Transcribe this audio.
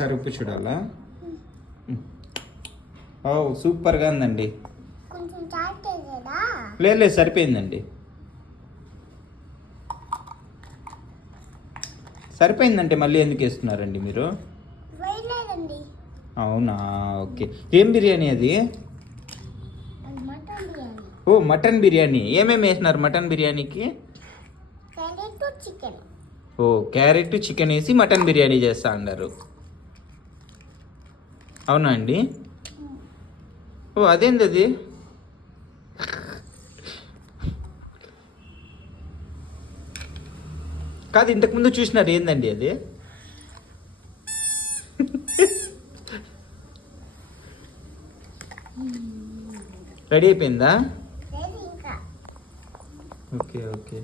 ఒకసారి ఉప్పు చూడాలా? ఓ సూపర్గా ఉందండి. లేదు లేదు సరిపోయిందండి. సరిపోయిందంటే మళ్ళీ ఎందుకు వేస్తున్నారండి మీరు? అవునా, ఓకే. ఏం బిర్యానీ అది? ఓ మటన్ బిర్యానీ. ఏమేమి వేసినారు మటన్ బిర్యానీకి? ఓ క్యారెట్ చికెన్ వేసి మటన్ బిర్యానీ చేస్తా అన్నారు. అవునా అండి? ఓ అదేంది అది? కాదు, ఇంతకుముందు చూసినారు ఏందండి అది? రెడీ అయిపోయిందా? Okay okay.